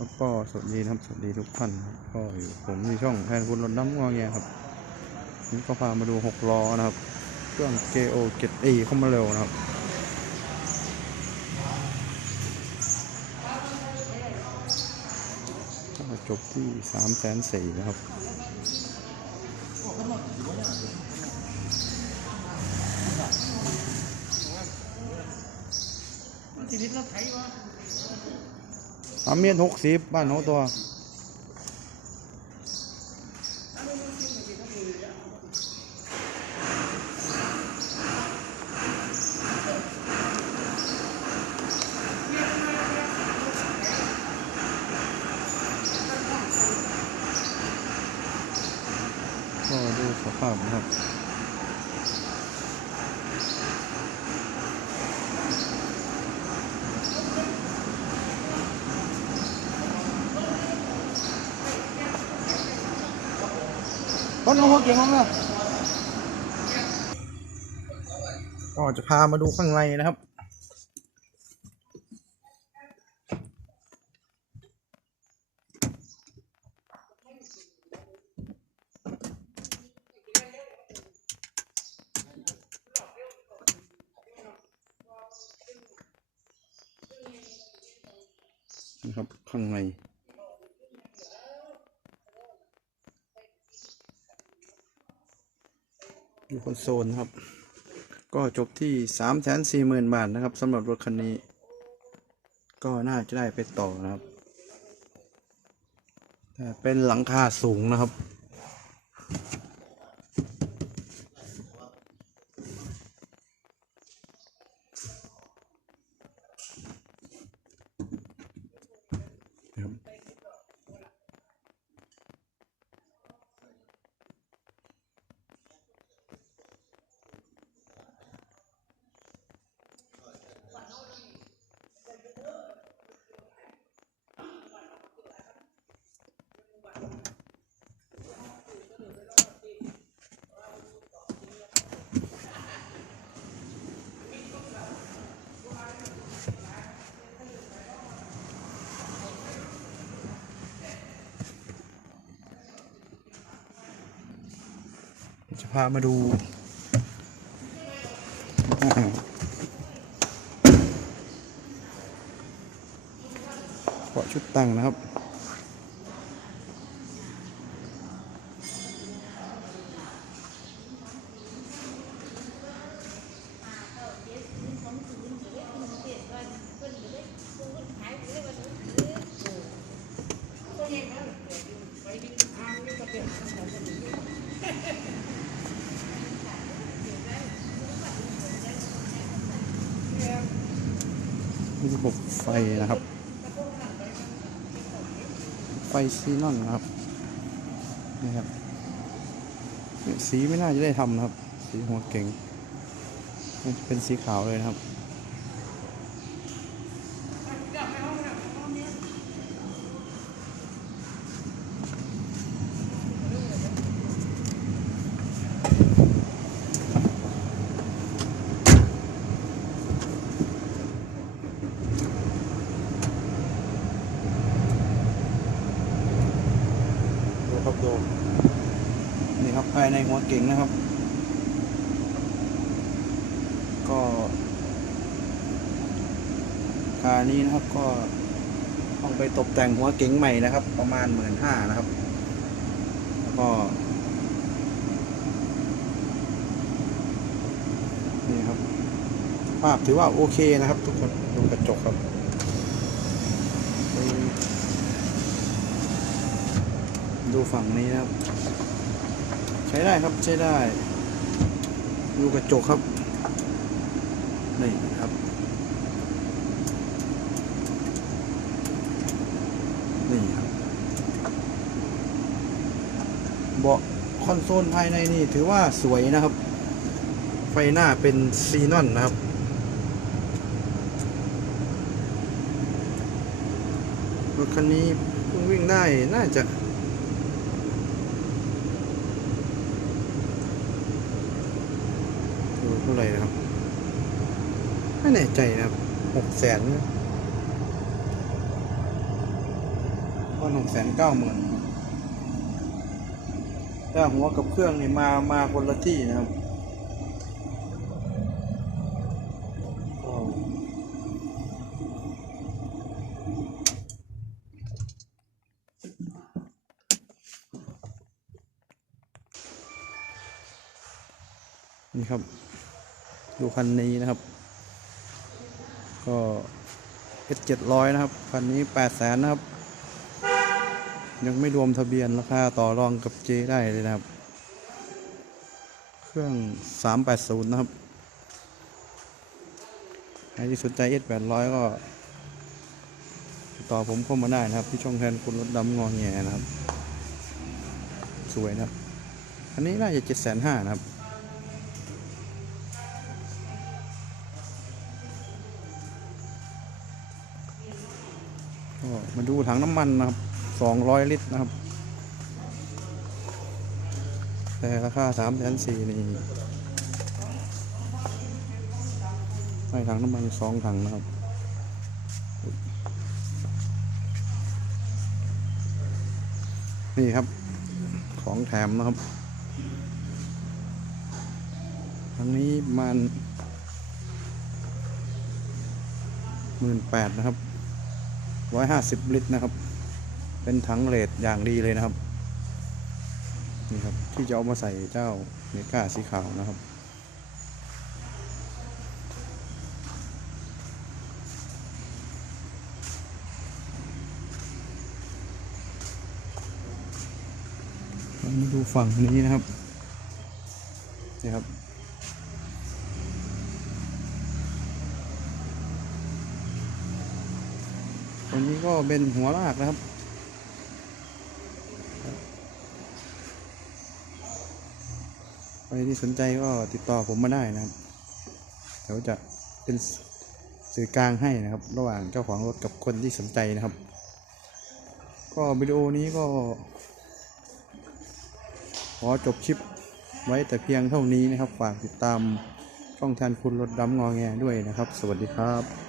ครับก็สวัสดีครับสวัสดีทุกท่านก็อยู่ผมมีช่องแทนคุณรถน้ำงอแงครับนี่ก็พามาดูหกล้อนะครับ เครื่อง JO 7 E เข้ามาเร็วนะครับจบที่สามแสนสี่นะครับชีวิตรถไถวะ อาเมียนหกสิบบ้านหัวตัวก็ดูสภาพนะครับ ต้นหัวเก่งของเราก็จะพามาดูข้างในนะครับ นะครับข้างในู่คอนโซลนะครับ ก็จบที่สามแสนสี่หมื่นบาทนะครับสำหรับรถคันนี้ ก็น่าจะได้ไปต่อนะครับ แต่เป็นหลังคาสูงนะครับ จะพามาดูอ่าเกาะชุดตั้งนะครับมี ระบบไฟนะครับ ไฟซีนอนนะครับนี่ครับสีไม่น่าจะได้ทำนะครับ สีหัวเก่งมันจะเป็นสีขาวเลยนะครับ ครับดูนี่ครับภายในหัวเก่งนะครับ ก็คานี้นะครับก็ต้องไปตกแต่งหัวเก๋งใหม่นะครับ ประมาณหมื่นห้านะครับแล้วก็นี่ครับ ภาพถือว่าโอเคนะครับ ทุกคนดูกระจกครับ ดูฝั่งนี้นะครับ ใช้ได้ครับใช้ได้ ดูกระจกครับ นี่ครับ นี่ครับเบาะคอนโซลภายในนี่ถือว่าสวยนะครับ ไฟหน้าเป็นซีนอนนะครับรถคันนี้เพิ่งวิ่งได้น่าจะ ดูเท่าไหร่นะครับ ไม่แน่ใจนะครับหกแสนก็หนึ่งแสนเก้าหมื่นถ้าหัวกับเครื่องนี่มามาคนละที่นะครับนี่ครับ ดูคันนี้นะครับ ก็ S เจ็ดร้อยนะครับ คันนี้แปดแสนนะครับ ยังไม่รวมทะเบียนราคาต่อรองกับเจได้เลยนะครับ เครื่อง380นะครับใครที่สนใจ S 800ก็ติดต่อผมเข้ามาได้นะครับ ที่ช่องแทนคุณรถดำงอแงนะครับ สวยนะครับ อันนี้น่าจะ7 5 0 0 0นะครับ มาดูถังน้ำมันนะครับ200ลิตรนะครับ แต่ราคา3แสนสี่นี่ให้ถังน้ำมันสองถังนะครับนี่ครับของแถมนะครับทั้งนี้มันหมื่นแปดนะครับ ร้อยห้าสิบลิตรนะครับ เป็นถังเลดอย่างดีเลยนะครับ นี่ครับ ที่จะเอามาใส่เจ้าเมก้าสีขาวนะครับมาดูฝั่งนี้นะครับนี่ครับ ตัวนี้ก็เป็นหัวลากนะครับ ใครที่สนใจก็ติดต่อผมมาได้นะครับ เดี๋ยวจะเป็นสื่อกลางให้นะครับ ระหว่างเจ้าของรถกับคนที่สนใจนะครับ ก็วิดีโอนี้ก็ ขอจบคลิปไว้แต่เพียงเท่านี้นะครับ ฝากติดตามช่องแทนคุณรถดำงอแงด้วยนะครับ สวัสดีครับ